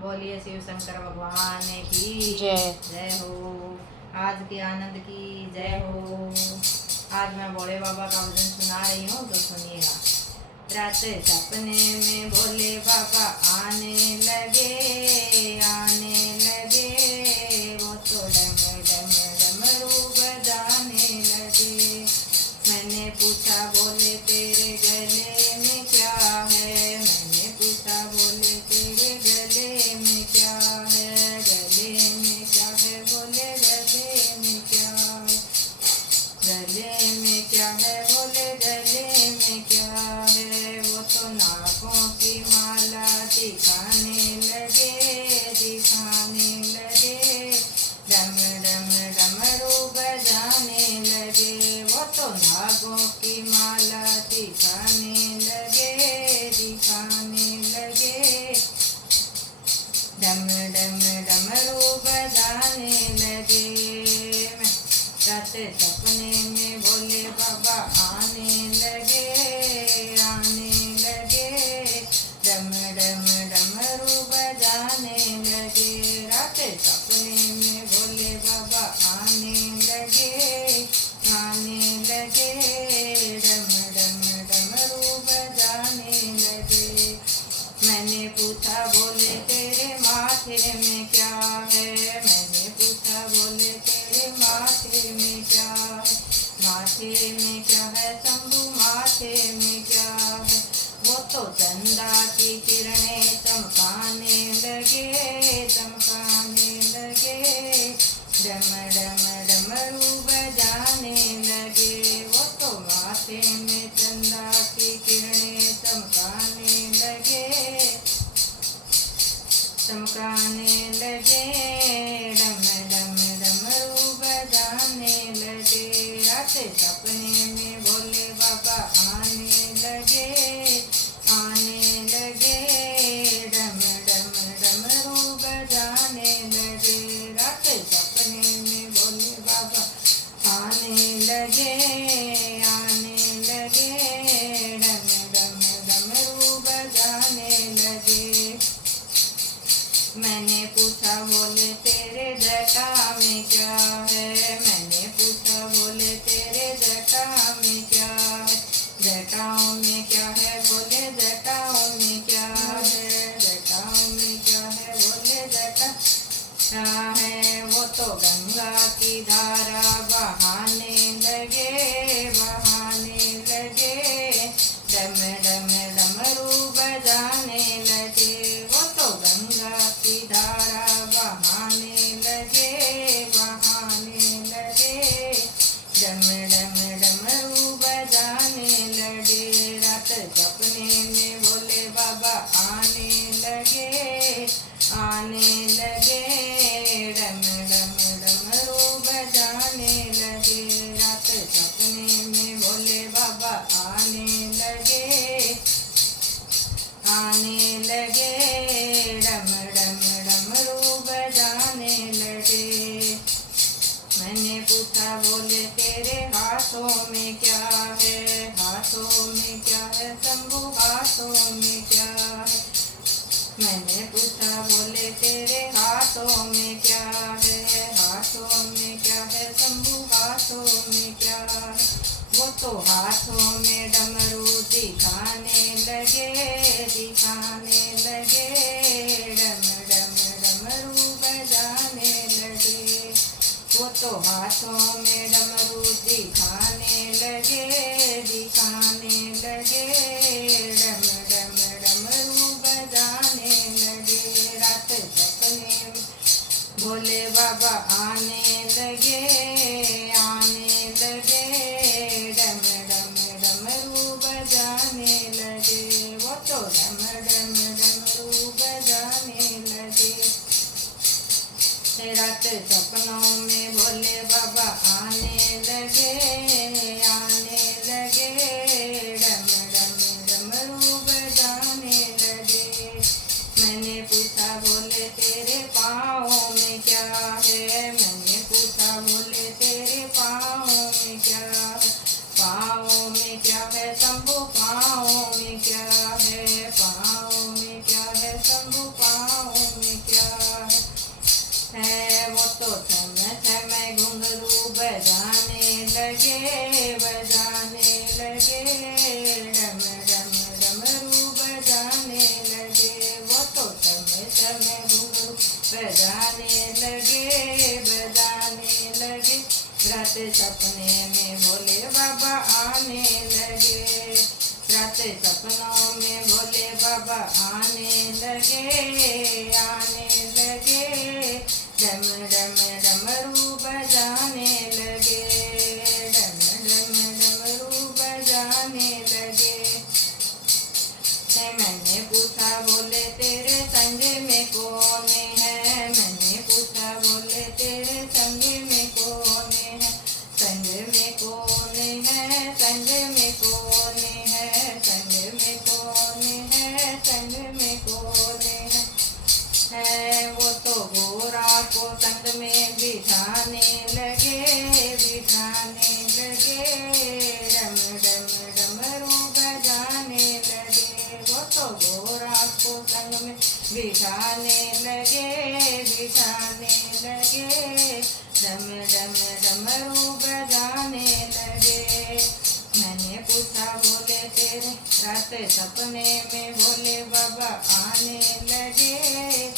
बोलिए शिव शंकर भगवान की जय। जय हो। आज के आनंद की जय हो। आज मैं भोले बाबा का भजन सुना रही हूँ, तो सुनिएगा। रात सपने में भोले बाबा आने लगे, वो तो डम डम डमरू बजाने लगे। मैंने पूछा बोले तेरे गले में क्या है, मैंने पूछा बोले तेरे गले में क्या है, गले में क्या है बोले गले में क्या है, गले में क्या है बोले गले में क्या है। वो तो नागों की माला दिखाने लगे, डम डम डमरू बजाने लगे। वो तो नागों की माला दिखाने लगे, डम डम डमरू बजाने लगे। रात सपने में भोले बाबा आने लगे, डम डम डमरू बजाने लगे। रात सपने में भोले बाबा आने लगे, डम डम डमरू बजाने लगे। मैंने पूछा बोले तेरे माथे में क्या है, मैंने पूछा बोले तेरे माथे में क्या है, माथे में क्या है शंभू, माथे में क्या है। वो तो चंदा की किरणें चमकाने लगे, डम डम डमरू बजाने लगे। वो तो माथे में चंदा की किरणें चमकाने लगे, डम डम डमरू बजाने लगे। रात सपने में भोले बाबा आने लगे, डम डम डमरू बजाने लगे। रात सपने में भोले बाबा आने लगे, डम डम डमरू बजाने लगे। मैंने पूछा बोले तेरे जटा में क्या है, मैंने पूछा बोले तेरे जटा में क्या है, जटाओं में क्या है बोले जटाओं में क्या है, जटाओं में क्या है बोले जटा है। वो तो गंगा की धारा बहाने लगे, डम डम डमरू बजाने लगे। वो तो गंगा की धारा बहाने लगे, डम डम डमरू बजाने लगे। रात सपने में भोले बाबा आने लगे, डम डम डमरू बजाने लगे। रात सपने में भोले बाबा आने लगे, डम डम डमरू बजाने लगे। मैंने पूछा बोले तेरे हाथों में क्या है, हाथों में क्या है शंभू, हाथों में क्या है। मैंने पूछा बोले तेरे हाथों में क्या है, हाथों में क्या है शंभू, हाथों में क्या है। वो तो हाथों में डमरू दिखाने लगे, डम डम डमरू बजाने लगे। वो तो हाथों में डमरू दिखाने लगे, डम डम डमरू बजाने लगे। रात सपने में भोले बाबा आने लगे, डम डम डमरू बजाने लगे। वो तो डम डम डमरू बजाने लगे। रात सपनों में भोले बाबा आने लगे, डम डम डमरू बजाने लगे। मैंने पूछा बोले तेरे पाँव में क्या है, मैंने पूछा बोले तेरे पाँव में क्या है, पाँव में क्या है शंभू, पाँव में क्या है, पाँव में क्या है शंभू, पाँव में बजाने लगे। रात सपने में भोले बाबा आने लगे। रात सपनों में भोले बाबा आने लगे। डम डम डमरू बजाने लगे। डम डम डमरू बजाने लगे। मैंने पूछा बोले तेरे संग में कौन है। मैंने पूछा बोले तेरे संग में कौन है। संग में कौन है। संग में कौन है। संग में कौन है। संग में कौन है। वो तो गोरा को संग में बिठाने लगे। डम डम डमरू बजाने लगे। वो तो गोरा को संग में बिठाने लगे। डम डम डमरू बजाने लगे। मैंने पूछा बोले तेरे रात सपने में भोले बाबा आने लगे।